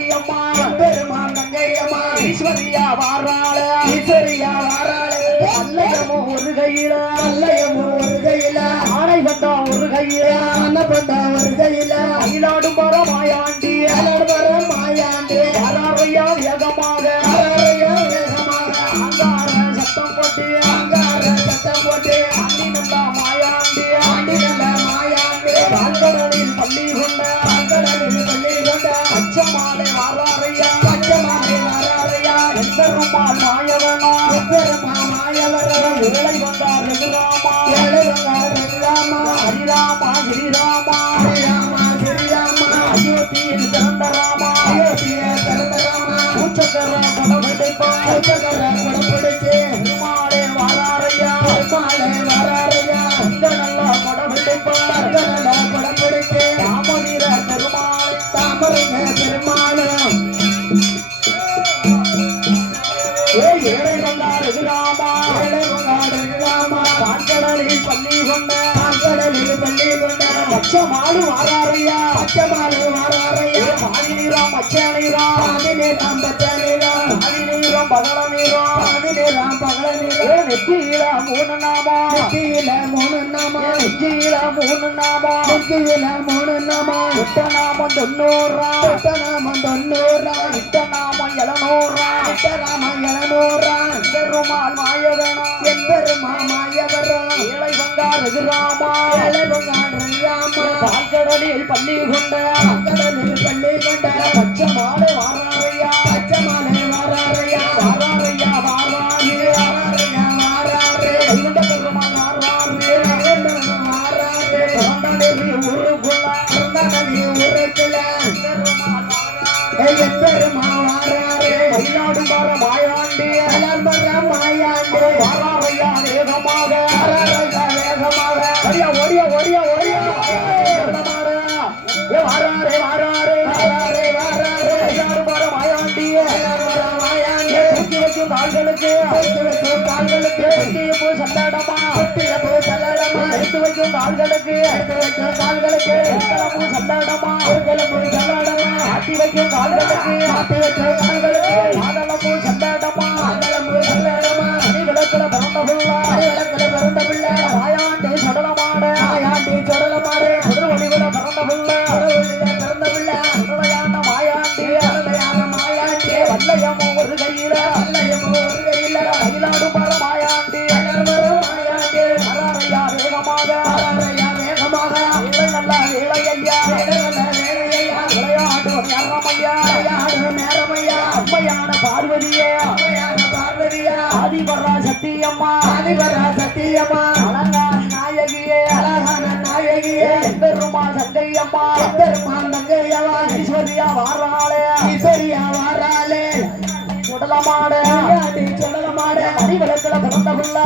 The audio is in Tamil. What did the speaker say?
தங்கையம்மா பெருமான் தங்கையம்மா ஈஸ்வரியா வாராள ஈஸ்வரியா வாராளே அல்லையமோ ஒரு கையில அல்லையமோ ஒரு கையில ஆனை வந்தா ஒரு கையில ஆனை வந்தா ஒரு கையில மயிலாடும் வர மாயாண்டி வர மாயாண்டி வாராரையா வேகமாக வாராரையா வேகமாக அங்கார சத்தம் போட்டு அங்கார சத்தம் போட்டு ஆண்டி நல்லா மாயாண்டி ஆண்டி நல்ல மாயாண்டி பால்கடலில் பள்ளி கொண்ட பால்கடலில் பள்ளி கொண்ட பச்சமாலை வாராரையா பச்சமாலை வாராரையா பெருமாள் மாயவனா பெருமா மாயவரா ஏழை வந்தார் ரகுராமா ஏழை வந்தார் ரகுராமா ஹரிராமா ஸ்ரீராமா ஸ்ரீராமா ஸ்ரீராமா அயோத்தியில் பிறந்த ராமா அயோத்தியில் பிறந்த ராமா பூச்சக்கர கொடபிடிப்பா பூச்சக்கர கொடபிடிச்சு பெருமாளே வாராரையா பெருமாளே வாராரையா இந்த நல்லா கொடபிடிப்பா நல்லா கொடபிடிச்சு ராமவீர பெருமாள் தாமரங்க பெருமாளும் ஏழை வந்தார் ரகுராமா ஏழை வந்தார் ரகுராமா பால்கடலில் பள்ளி கொண்ட பால்கடலில் பள்ளி கொண்ட பச்சமாடு வாராரையா பச்சமாடு வாராரையா பாதிநீராம் பச்சநீராம் பாதிநீராம் பச்சநீராம் பாதிநீரம் பகல நீரம் பாதிநீராம் பகல நீரம் நெத்தியில மூணு நாமா நெத்தியில மூணு நாமா நெத்தியில மூணு நாமா நெத்தியில மூணு நாமா இட்ட நாமம் 90 இட்ட நாமம் 90 இட்ட நாமம் 700 இட்ட நாமம் 700 பெருமாள் மாயவனா எம்பெருமா மாயவரா ஏழை வந்தார் ரகுராமா ஏழை வந்தார் ரகுராமா பால்கடலில் பள்ளி கொண்ட பால்கடலில் பள்ளி கொண்ட பச்சமாடு வாராரையா பச்சமாலை வாராரையா வாராரையா வாராரே வாராரையா வாராரே வைகுண்ட பெருமாள் வாராரே வாராரே பிறந்தநெறி ஊருக்குள்ள பிறந்தநெறி ஊருக்குள்ள பெருமாள் வாராரே எம்பெருமா வாராரே மயிலாடும் வர மாயாண்டி அலம்பர மாயாண்டி வாராரையா வேகமாக வாராரையா வேகமாக ஓடியா ஓடியா ஓடியா ஓடியா வாராரே வாராரே வாராரே வாராரே மயிலாடும் வர மாயாண்டி அலம்பர மாயாண்டி தூக்கி வைக்கும் கால்களுக்கு கால்களுக்கு வெட்டிய போ சல்லாடமா வெட்டிய போ சல்லாடமா எடுத்து வைக்கும் கால்களுக்கு கால்களுக்கு கிளம்பு சல்லாடமா கிளம்பு சல்லாடமா ஆட்டி வைக்கும் கால்களுக்கு ஆட்டி வைக்கும் கால்களுக்கு ஆதளம்பு சல்லாடமா கிளம்பு சல்லாடமா அணி விளக்குல பிறந்த பிள்ளை விளக்குல பிறந்த பிள்ளை மாயாண்டி சுடலமாட மாயாண்டி சுடலமாடு திருவழிவில பிறந்த பிள்ளை பிறந்த பிள்ளை உடலையான மாயாண்டி உடலையான மாயாண்டி வல்லையமோ ஒரு கையில வல்லையமோ ஒரு கையில மயிலாடும் வர மாயாண்டி அலம்பர மாயாண்டி வராரையா வேகமாக வாராரையா வேகமாக வேலை நல்ல வேலையா வேலையல்ல வேலையா விளையாடு நேரமையா விளையாடு நேரமையா அம்மையான பார்வதியே அம்மையான பார்வதியா ஆதிபரா சத்தியம்மா ஆதிபரா சத்தியம்மா அலங்காரி நாயகியே அழகான நாயகியே பெருமா சங்கையம்மா பெருமான் தங்கையவா ஈஸ்வரியா வாராளே ஈஸ்வரியா வாராளே சுடலமாட மாயாண்டி சுடலமாடு மணி விளக்குல பிறந்த பிள்ளை